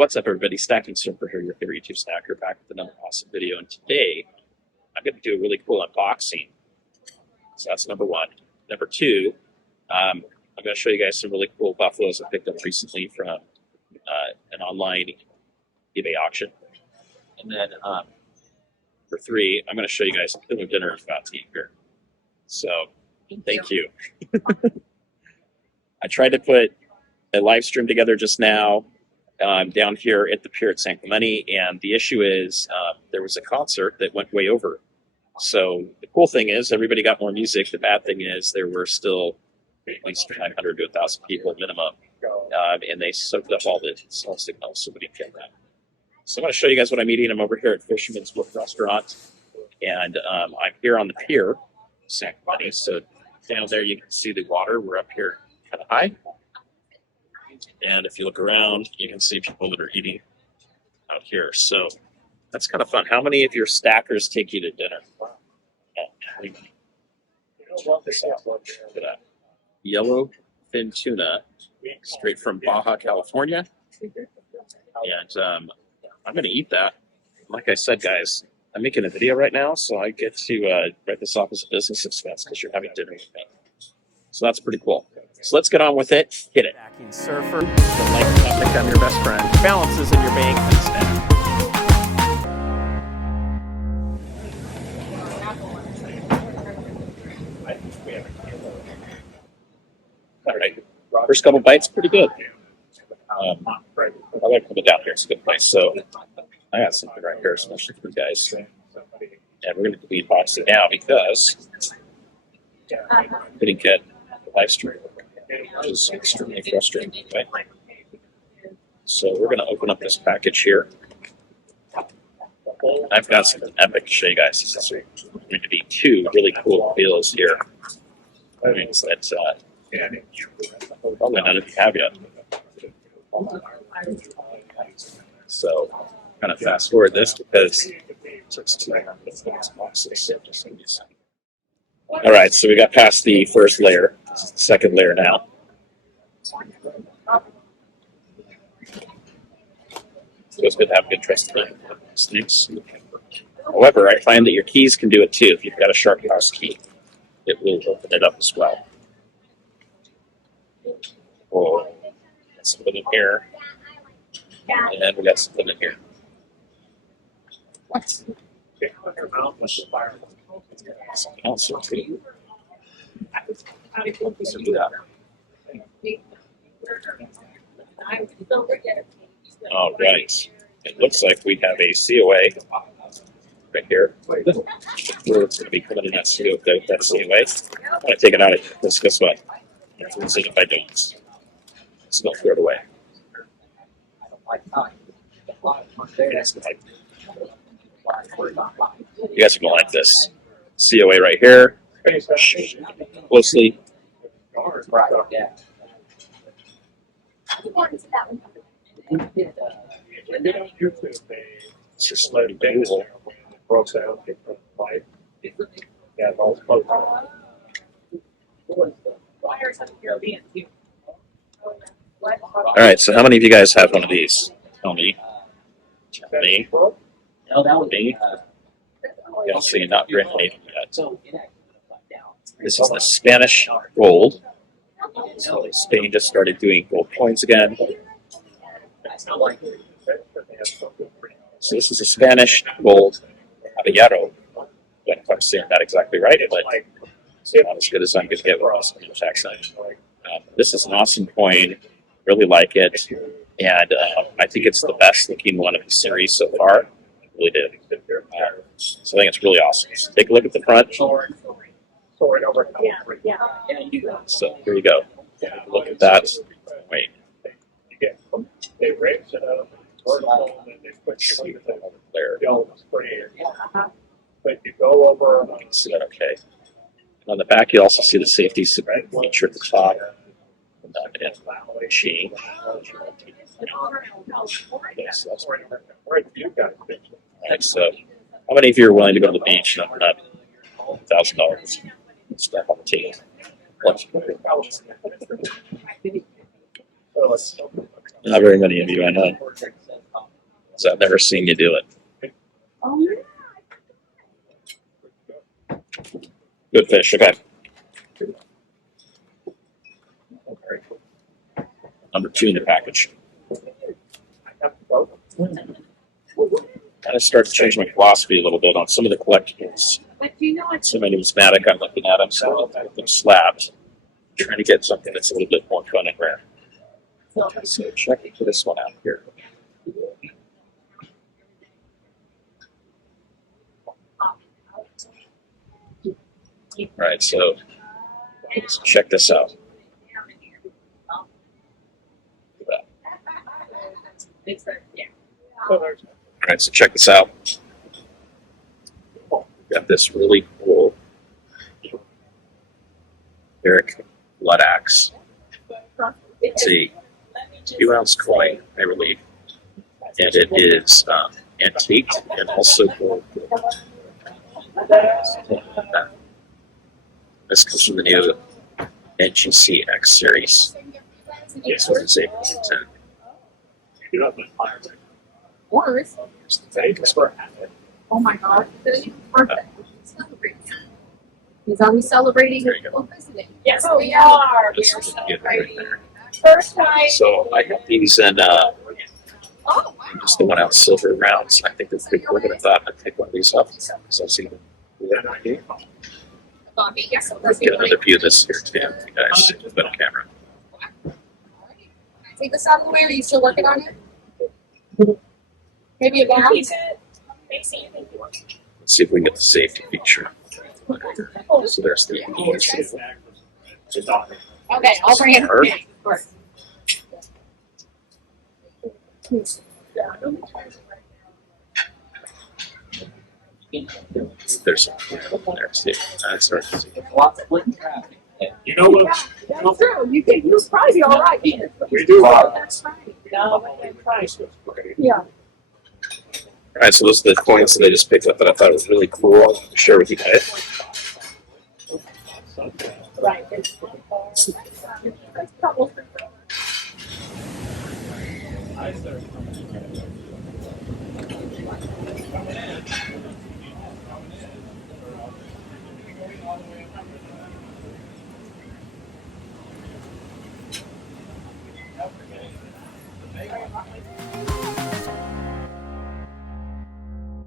What's up, everybody? Stacking Sufer here, your favorite YouTube stacker, back with another awesome video. And today, I'm going to do a really cool unboxing. So that's number one. Number two, I'm going to show you guys some really cool buffaloes I picked up recently from an online eBay auction. And then for three, I'm going to show you guys a killer dinner I'm about to eat here. So thank you. I tried to put a live stream together just now. Down here at the pier at San Clemente, and the issue is there was a concert that went way over. So the cool thing is everybody got more music. The bad thing is there were still at least 900 to 1,000 people minimum, and they soaked up all the cell signals, so we didn't get that. So I'm going to show you guys what I'm eating. I'm over here at Fisherman's Wharf Restaurant, and I'm here on the pier, San Clemente. So down there you can see the water. We're up here kind of high. And if you look around, you can see people that are eating out here. So that's kind of fun. How many of your stackers take you to dinner? Look at that. Yellow fin tuna, straight from Baja, California. And I'm going to eat that. Like I said, guys, I'm making a video right now, so I get to write this off as a business expense because you're having dinner with me. So that's pretty cool. So let's get on with it. Hit it. Stacking Sufer. Like I'm your best friend. Balances in your bank instead. All right. First couple bites, pretty good. I like coming down here. It's a good place. So I got something right here, especially for you guys. And we're going to be boxing now because I didn't get the live stream, which is extremely frustrating. Right? So we're going to open up this package here. I've got something epic to show you guys. This is going to be two really cool deals here. That means that probably none of you have yet. So kind of fast forward this because it takes 2 boxes. All right, so we got past the first layer. This is the second layer now. So it's good to have good trust in things. However, I find that your keys can do it too. If you've got a sharp house key, it will open it up as well. Oh, something in here. And then we got something in here. What? Something else here too. So do that. All right. It looks like we have a COA right here. Where it's going to be coming in that COA. I'm going to take it out of here. Because guess what? Let's see if I don't. Let's not throw it away. You guys are going to like this. COA right here. Closely. It's just letting go. All right, so how many of you guys have one of these? Tell me. Tell me. Me. Y'all see, not grenade yet. This is the Spanish gold. So Spain just started doing gold coins again. So this is a Spanish gold caballero. I don't know if I'm saying that exactly right, but not as good as I'm going to get with this English accent. This is an awesome coin. Really like it. And I think it's the best looking one of the series so far. I really did. So I think it's really awesome. So take a look at the front. So here you go. Look at that. Wait. There. See that okay. On the back, you also see the safety feature at the top. Change. Right, so how many of you are willing to go to the beach and open up $1,000 stuff on the table? Not very many of you, I know. So I've never seen you do it. Good fish. Okay. Number 2 in the package. I started to change my philosophy a little bit on some of the collectibles. Some of numismatic I'm looking at, I'm selling them slabs. I'm trying to get something that's a little bit more fun and rare. So checking for this one out here. All right, so let's check this out. All right, so check this out. Got this really cool Bloodaxe. It's a 2-ounce coin, I believe, and it is antiqued and also gold. This comes from the new NGCX series. This one is April 10. Oh my God. Birthday. Celebrate. Are we celebrating or visiting? Yes, we are. This We is are a good right there. first time. So I have these in Oh, wow. just the 1-ounce silver rounds. I think they're pretty cool, but I thought I'd take one of these off because I've seen them. Yes, Get another view of this here too, you guys. Put on camera. take this out of the way. Are you still working on it? Maybe a bath? Let's see if we can get the safety feature. So there's the Okay, I'll bring it. Herb. There's that's right. You know what? That's true. You're probably all right. We do. That's right. Yeah. All right, so those are the coins that I just picked up that I thought was really cool. I'll share with you guys. Right.